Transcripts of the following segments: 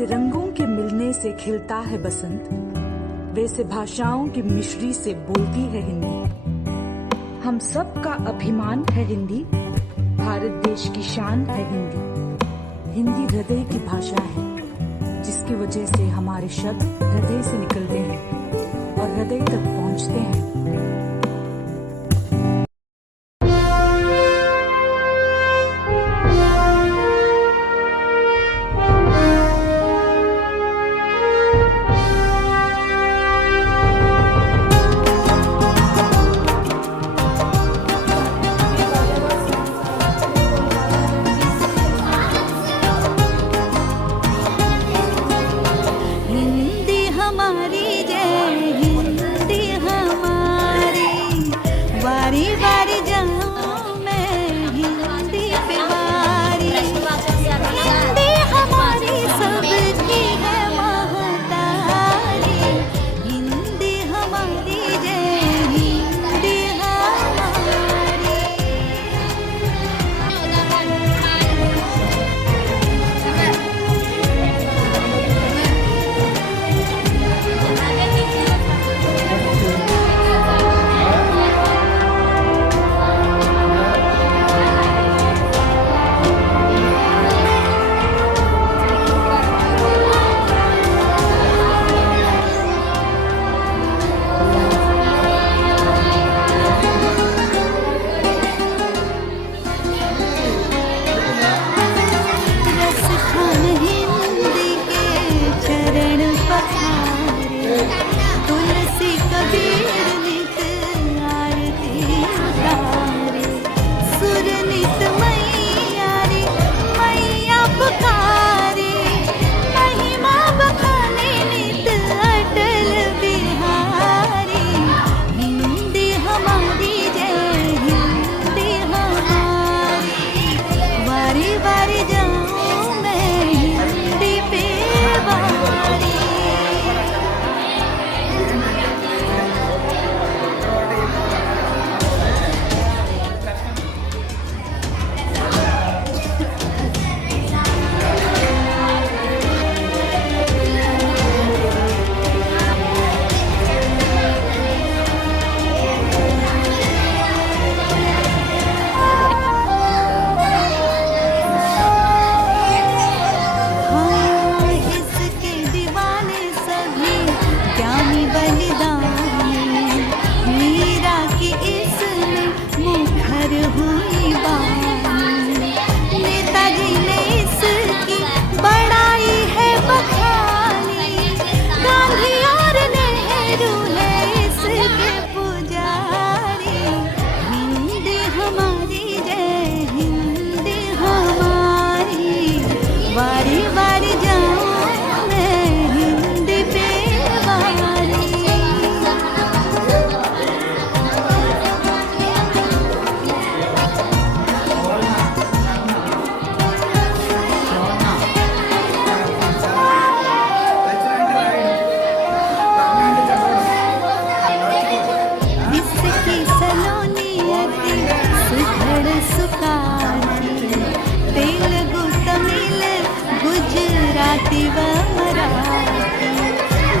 जैसे रंगों के मिलने से खिलता है बसंत, वैसे भाषाओं की मिश्री से बोलती है हिंदी। हम सब का अभिमान है हिंदी, भारत देश की शान है हिंदी। हिंदी हृदय की भाषा है, जिसकी वजह से हमारे शब्द हृदय से निकलते हैं और हृदय तक पहुंचते हैं।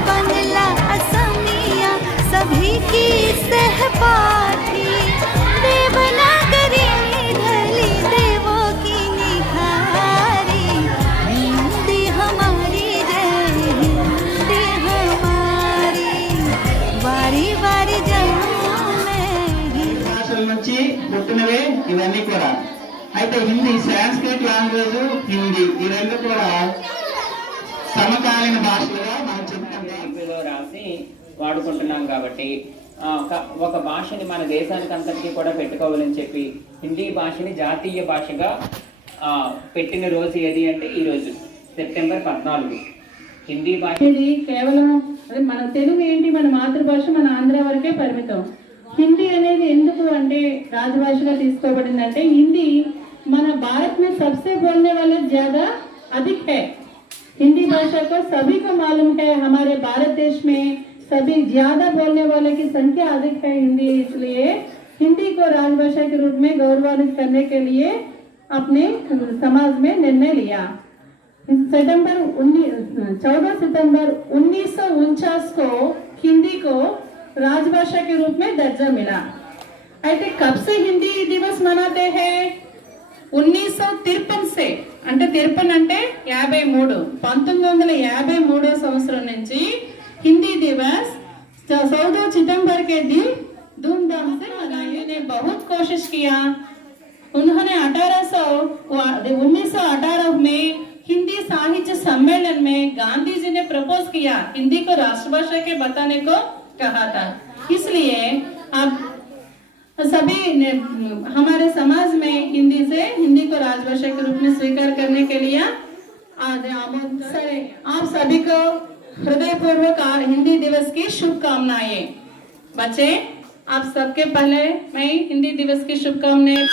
बंगला असमिया सभी की सहपाठी, देवनागरी धली देवों की निखारी। हिंदी हमारी जय हिंदी हमारी, वारी वारी భాషల నుంచి పుట్టినవే ఇవన్నీ కూడా. అయితే హిందీ సాంస్క్రిట్ లాంగ్వేజ్ హిందీ ఈ రెండు కూడా సమకాలీన భాషలుగా మనం చెప్పుకుంటాం, రాసి వాడుకుంటున్నాం. కాబట్టి ఒక భాషని మన దేశానికి అంతటికీ కూడా పెట్టుకోవాలని చెప్పి హిందీ భాషని జాతీయ భాషగా పెట్టిన రోజు ఏది అంటే ఈ రోజు సెప్టెంబర్ 14. హిందీ భాష కేవలం అదే మన తెలుగు ఏంటి, మన మాతృభాష మన ఆంధ్ర వరకే పరిమితం. హిందీ అనేది ఎందుకు అంటే రాజభాషగా తీసుకోబడిందంటే हिंदी మన भारत में सबसे बोलने वाले ज्यादा अधिक है। हिंदी भाषा को सभी को मालूम है, हमारे भारत देश में सभी ज्यादा बोलने वाले की संख्या अधिक है हिंदी। इसलिए हिंदी को राजभाषा के रूप में गौरवान्वित करने के लिए अपने समाज में निर्णय लिया। 14 सितंबर 1949 को हिंदी को राजभाषा के रूप में दर्जा मिला। అయితే कब से हिंदी दिवस मनाते हैं? 1953 से, అంటే 53 అంటే 53, 1953 సంవత్సరం నుంచి हिंदी दिवस 14 सितंबर के दिन धूमधाम से मनाए। ने बहुत कोशिश किया। उन्होंने 1918 में हिंदी साहित्य सम्मेलन में गांधी जी ने प्रपोज किया, हिंदी को राष्ट्रभाषा के बताने को कहा था। इसलिए अब सभी ने हमारे समाज में हिंदी को राजभाषा के रूप में स्वीकार करने के लिए आप सभी को हृदयपूर्वक हिंदी दिवस की शुभकामनाएं। बच्चे, आप सबके पहले मैं हिंदी दिवस की शुभकामनाएं